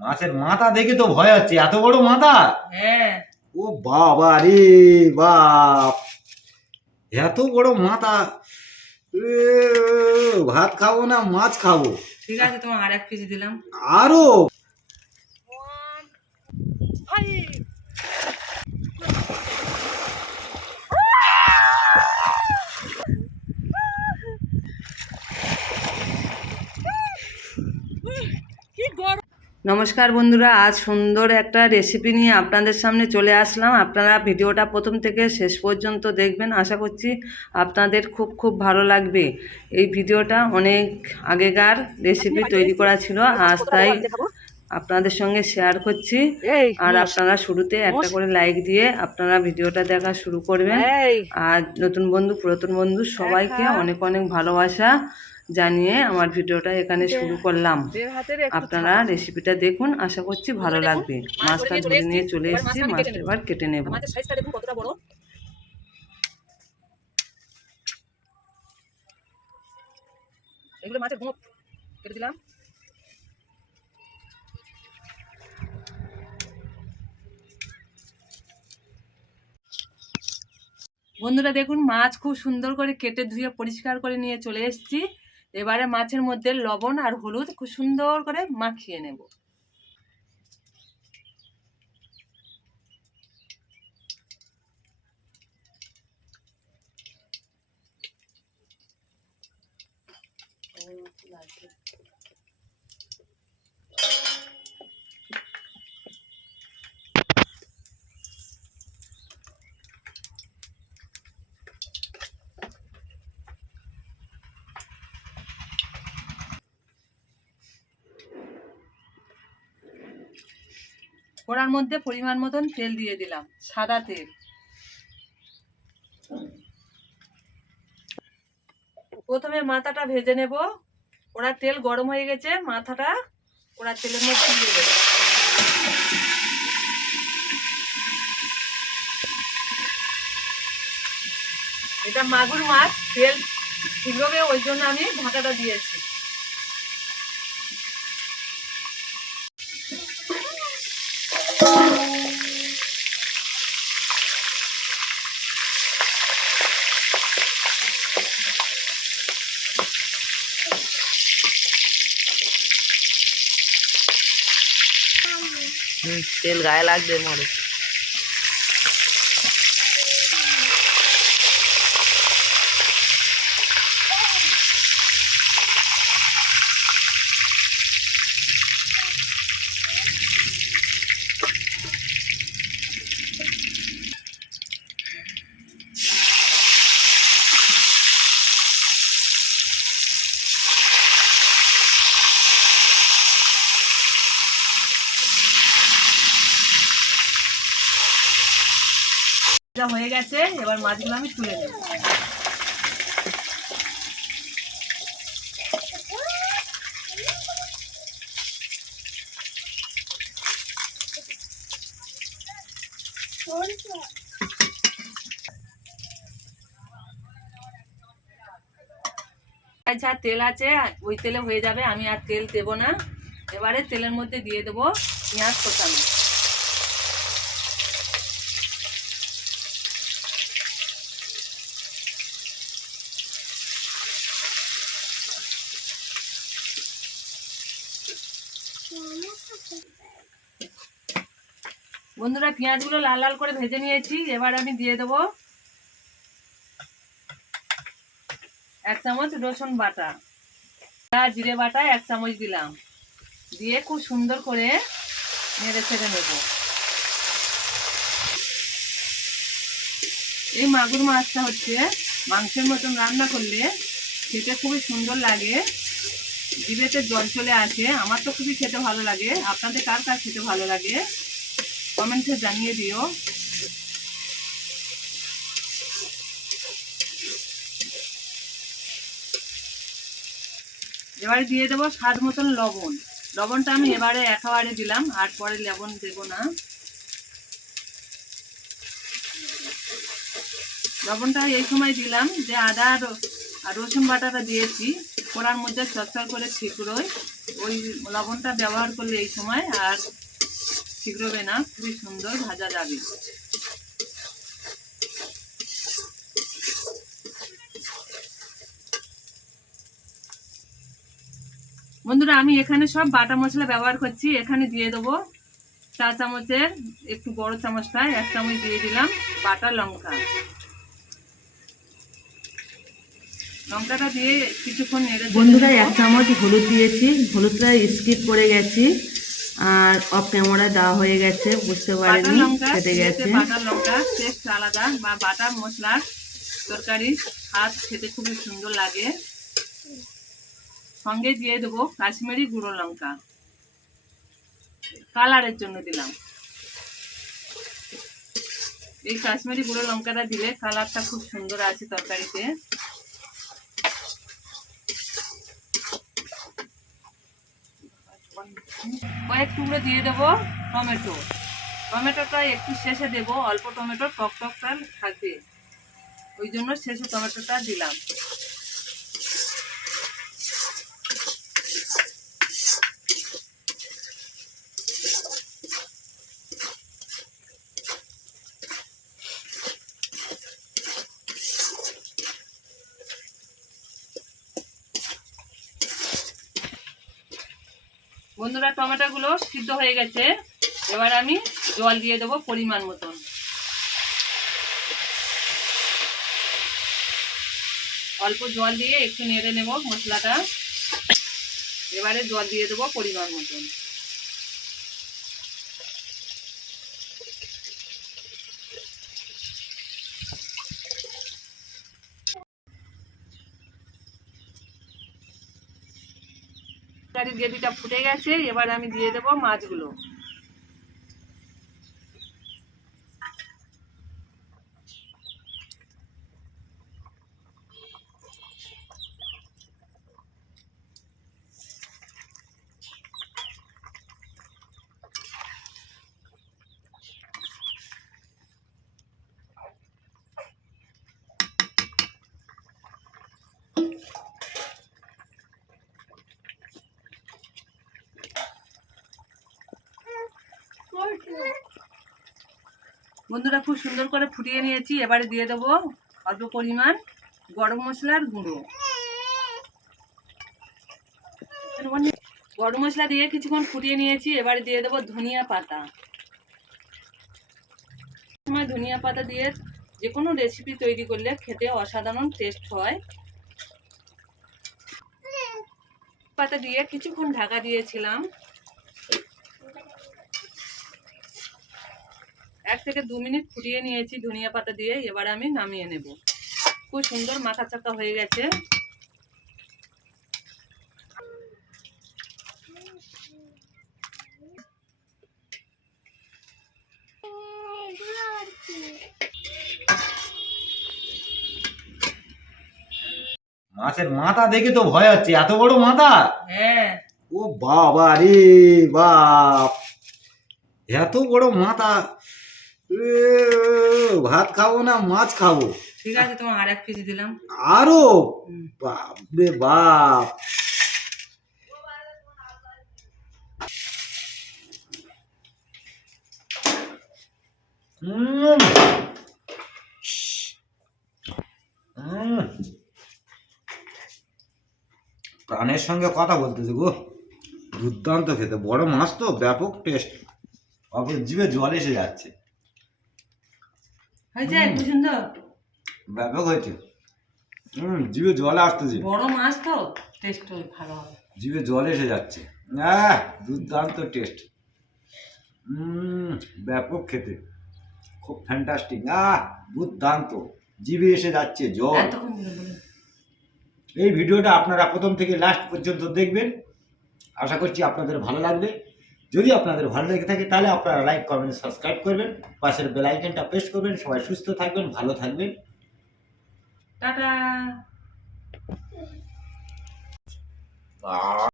মাছের মাথা দেখে তো ভয় হচ্ছে, এত বড় মাথা। হ্যাঁ। ও বাবা রে বাপ, এত বড় মাথা। ভাত খাবো না মাছ খাবো। ঠিক আছে, তোমার আর 1 কেজি দিলাম। আরো নমস্কার বন্ধুরা, আজ সুন্দর একটা রেসিপি নিয়ে আপনাদের সামনে চলে আসলাম। আপনারা ভিডিওটা প্রথম থেকে শেষ পর্যন্ত দেখবেন, আশা করছি আপনাদের খুব খুব ভালো লাগবে। এই ভিডিওটা অনেক আগেকার রেসিপি তৈরি করা ছিল, আজ তাই আপনাদের সঙ্গে শেয়ার করছি। আর আপনারা শুরুতে একটা করে লাইক দিয়ে আপনারা ভিডিওটা দেখা শুরু করবেন। আর নতুন বন্ধু পুরাতন বন্ধু সবাইকে অনেক অনেক ভালোবাসা জানিয়ে আমার ভিডিওটা এখানে শুরু করলাম। আপনারা রেসিপিটা দেখুন, আশা করছি ভালো লাগবে। মাছটা ধরে নিয়ে চলে এসেছি, মাছটা এবার কেটে নেব। এগুলো মাছের গোঁপ কেটে দিলাম। বন্ধুরা দেখুন, মাছ খুব সুন্দর করে কেটে ধুয়ে পরিষ্কার করে নিয়ে চলে এসেছি। এবারে মাছের মধ্যে লবণ আর হলুদ খুব সুন্দর করে মাখিয়ে নেব। কড়ার মধ্যে পরিমাণ মতন তেল দিয়ে দিলাম, সাদা তেল। প্রথমে মাথাটা ভেজে নেব। কড়ার তেল গরম হয়ে গেছে, মাথাটা কড়ার তেলের মধ্যে দিয়ে দেব। এটা মাগুর মাছ, তেল ঠিকভাবে, ওই জন্য আমি ঢাকাটা দিয়েছি। তেল গায়ে লাগবে মরে। হয়ে গেছে, এবার মাছগুলো আমি তুলে নেব। যা তেল আছে ওই তেলে হয়ে যাবে, আমি আর তেল দেব না। এবারে তেলের মধ্যে দিয়ে দেবো পেঁয়াজ কোচানো। বন্ধুরা পেঁয়াজগুলো লাল লাল করে ভেজে নিয়েছি, এবার আমি দিয়ে দেবো 1 চামচ রসুন বাটা, জিরে বাটা 1 চামচ দিলাম, দিয়ে খুব সুন্দর করে নেড়ে ছেড়ে নেব। এই মাগুর মাছটা হচ্ছে মাংসের মতন রান্না করলে খেতে খুবই সুন্দর লাগে, জিভেতে জল চলে আসে। আমার তো খুবই খেতে ভালো লাগে, আপনাদের কার কার খেতে ভালো লাগে কমেন্টে জানিয়ে দিও। এবারে দিয়ে দেবো স্বাদ মতন লবণ। লবণটা আমি এবারে একেবারে দিলাম, আর পরে লবণ দেব না। লবণটা এই সময় দিলাম যে আদা আর রসুন বাটাটা দিয়েছি, কড়ার মধ্যে চটচট করে ছিকুড়োয় ওই লবণটা ব্যবহার করলে এই সময় আর ছিদ্রবে না, খুবই সুন্দর ভাজা যাবে। বন্ধুরা, আমি এখানে সব বাটা মশলা ব্যবহার করছি। এখানে দিয়ে দেবো 4 চামচের একটু বড় চামচটায় 1 চামচ দিয়ে দিলাম বাটা লঙ্কা। লঙ্কাটা দিয়ে কিছুক্ষণ নেড়ে বন্ধুরা 1 চামচ হলুদ দিয়েছি, হলুদটা স্কিপ করে গেছি আর অফ ক্যামেরা দেওয়া হয়ে গেছে, বুঝতে পারিনি, কেটে গেছে। বাটা লঙ্কা টেস্ট আলাদা, বা বাটা মশলার তরকারি স্বাদ খেতে খুবই সুন্দর লাগে। সঙ্গে দিয়ে দেবো কাশ্মীরি গুঁড়ো লঙ্কা, কালারের জন্য দিলাম। এই কাশ্মীরি গুঁড়ো লঙ্কাটা দিলে কালারটা খুব সুন্দর আছে তরকারিতে। কয়েক টুকরো দিয়ে দেবো টমেটো। টমেটোটা একটু শেষে দেবো, অল্প টমেটো টক টকটা থাকবে, ওই জন্য শেষে টমেটোটা দিলাম। বন্ধুরা, টমেটোগুলো সিদ্ধ হয়ে গেছে, এবার আমি জল দিয়ে দেবো পরিমাণ মতন। অল্প জল দিয়ে একটু নেড়ে নেব মশলাটা। এবারে জল দিয়ে দেবো পরিমাণ মতন। গ্রেভিটা ফুটে গেছে, এবার আমি দিয়ে দেবো মাছগুলো। বন্ধুরা, খুব সুন্দর করে ফুটিয়ে নিয়েছি, এবারে দিয়ে দেবো অল্প পরিমাণ গরম মশলার গুঁড়ো। গরম মশলা দিয়ে কিছুক্ষণ ফুটিয়ে নিয়েছি, এবারে দিয়ে দেবো ধনিয়া পাতা। সময় ধনিয়া পাতা দিয়ে যে কোনো রেসিপি তৈরি করলে খেতে অসাধারণ টেস্ট হয়। পাতা দিয়ে কিছুক্ষণ ঢাকা দিয়েছিলাম, 1 থেকে 2 মিনিট ফুটিয়ে নিয়েছি ধনিয়া পাতা দিয়ে। এবার আমি নামিয়ে নেব। খুব সুন্দর মাখা চাকা হয়ে গেছে। মাছের মাথা দেখে তো ভয় হচ্ছে, এত বড় মাথা! হ্যাঁ। ও বাবা রে বাপ, এত বড় মাথা! ভাত খাবো না মাছ খাবো। ঠিক আছে, তোমার আর 1 কেজি দিলাম। আরো? বাপ রে বাপ! প্রাণের সঙ্গে কথা বলতেছে গো, দুর্দান্ত খেতে, বড় মাছ তো, ব্যাপক টেস্ট, অপর জিভে জল এসে যাচ্ছে। খুব সুন্দর ব্যাপক হয়েছে। জিভে জল আসতেছে, বড় মাছ তো টেস্ট ভালো হবে, জিভে জল এসে যাচ্ছে। দুর্দান্ত টেস্ট, ব্যাপক খেতে, খুব ফ্যান্টাস্টিক, দুর্দান্ত, জিভে এসে যাচ্ছে জল। এই ভিডিওটা আপনারা প্রথম থেকে লাস্ট পর্যন্ত দেখবেন, আশা করছি আপনাদের ভালো লাগবে। যদি আপনাদের ভালো লেগে থাকে তাহলে আপনারা লাইক, কমেন্ট, সাবস্ক্রাইব করবেন, পাশের বেল আইকনটা প্রেস করবেন। সবাই সুস্থ থাকবেন, ভালো থাকবেন, টাটা।